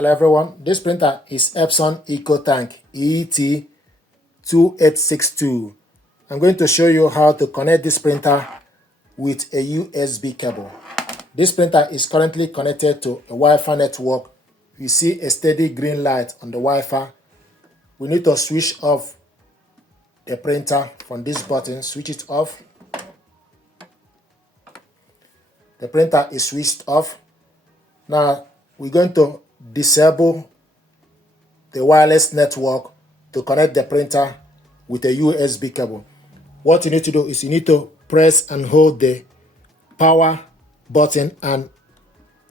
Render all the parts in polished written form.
Hello everyone, this printer is Epson EcoTank ET-2862. I'm going to show you how to connect this printer with a USB cable. This printer is currently connected to a Wi-Fi network. You see a steady green light on the Wi-Fi. We need to switch off the printer from this button, switch it off. The printer is switched off. Now we're going to disable the wireless network to connect the printer with a USB cable. What you need to do is you need to press and hold the power button and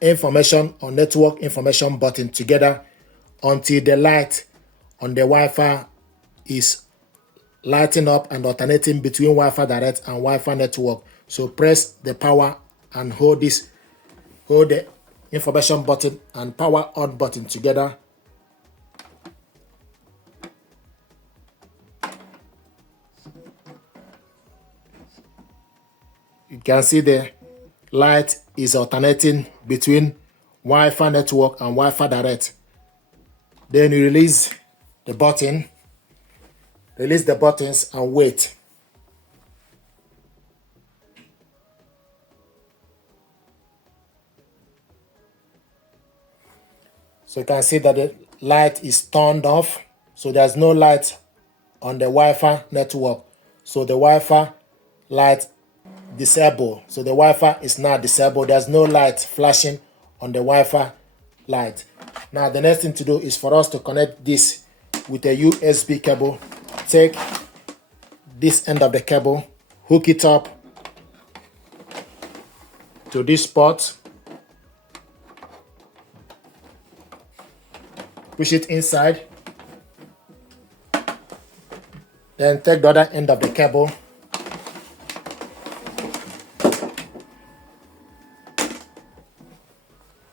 information or network information button together until the light on the Wi-Fi is lighting up and alternating between Wi-Fi direct and Wi-Fi network. So press the power and hold the information button and power on button together. You can see the light is alternating between Wi-Fi network and Wi-Fi direct. Then you release the button, release the buttons and wait. So you can see that the light is turned off. So there's no light on the Wi-Fi network. So the Wi-Fi light disabled. So the Wi-Fi is now disabled. There's no light flashing on the Wi-Fi light. Now the next thing to do is for us to connect this with a USB cable. Take this end of the cable, hook it up to this port. Push it inside. Then take the other end of the cable.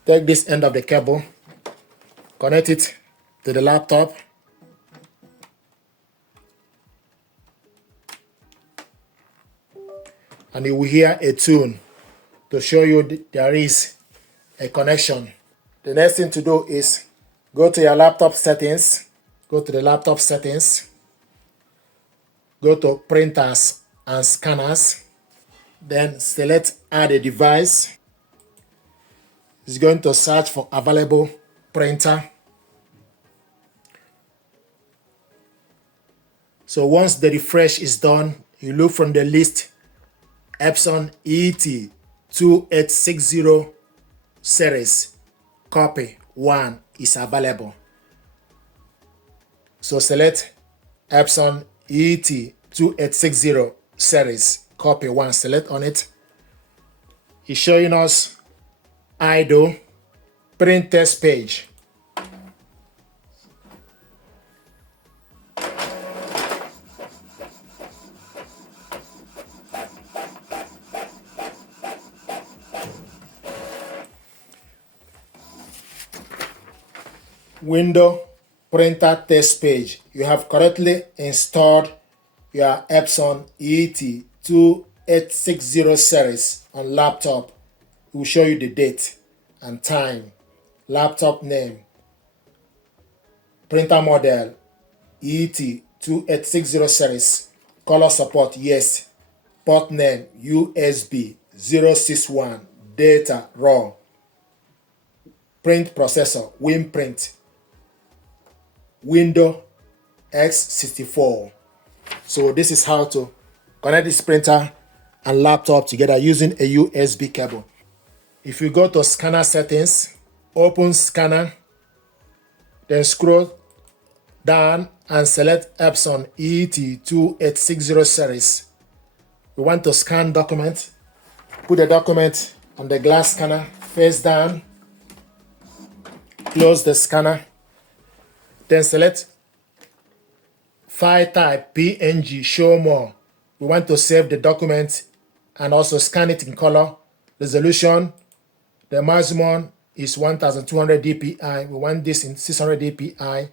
Take this end of the cable. Connect it to the laptop. And you will hear a tune to show you there is a connection. The next thing to do is go to your laptop settings, go to the laptop settings, go to printers and scanners, then select add a device. It's going to search for available printer. So once the refresh is done, you look from the list, Epson ET-2860 series, copy 1 is available. So select Epson ET-2860 series, copy 1, select on it. It's showing us idle print test page. Window printer test page. You have correctly installed your Epson ET-2860 series on laptop. It will show you the date and time, laptop name, printer model ET-2860 series, color support yes, port name USB 061, data raw, print processor WinPrint, Windows X64. So this is how to connect this printer and laptop together using a USB cable. If you go to scanner settings, open scanner, then scroll down and select Epson ET-2860 series. We want to scan document. Put the document on the glass scanner, face down, close the scanner. Then select file type PNG, show more. We want to save the document and also scan it in color. Resolution, the maximum is 1200 dpi. We want this in 600 dpi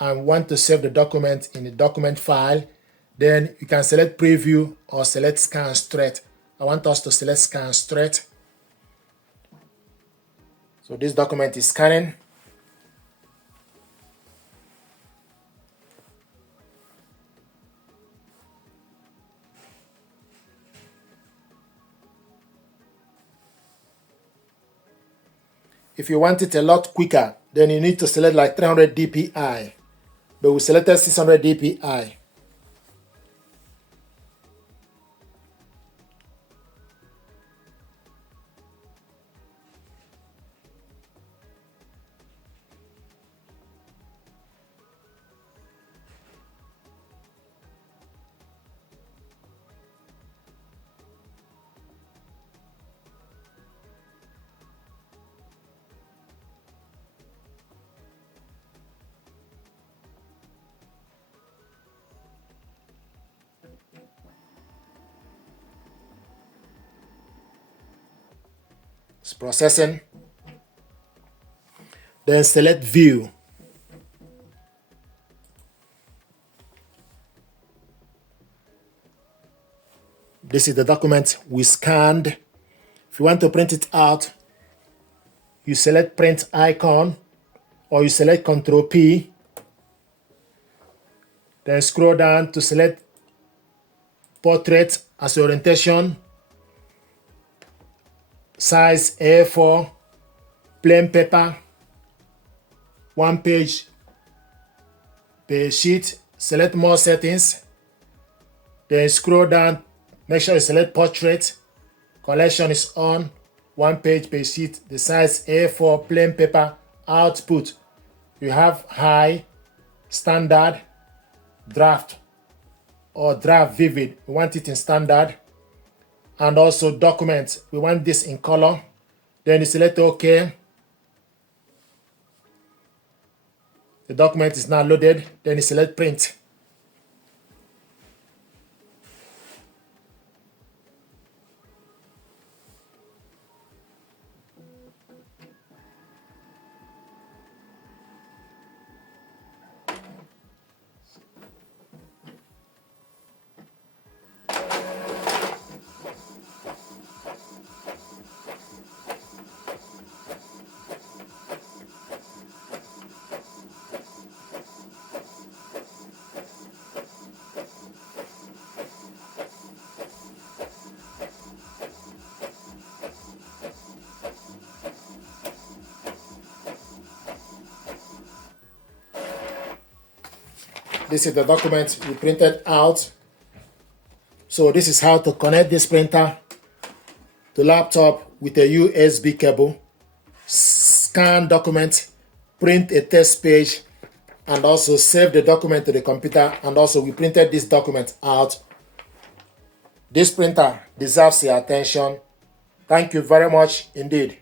and want to save the document in the document file. Then you can select preview or select scan straight. I want us to select scan straight. So this document is scanning. If you want it a lot quicker, then you need to select like 300 dpi, but we selected 600 dpi. It's processing. Then select view. This is the document we scanned. If you want to print it out, you select print icon or you select Ctrl P. Then scroll down to select portrait as orientation, size A4, plain paper, 1 page per sheet. Select more settings. Then scroll down, make sure you select portrait. Collection is on, 1 page per sheet, the size A4, plain paper. Output, you have high, standard, draft, or draft vivid. We want it in standard. And also document, we want this in color. Then you select OK. The document is now loaded. Then you select print. This is the document we printed out. So this is how to connect this printer to laptop with a USB cable, scan document, print a test page, and also save the document to the computer. And also we printed this document out. This printer deserves your attention. Thank you very much indeed.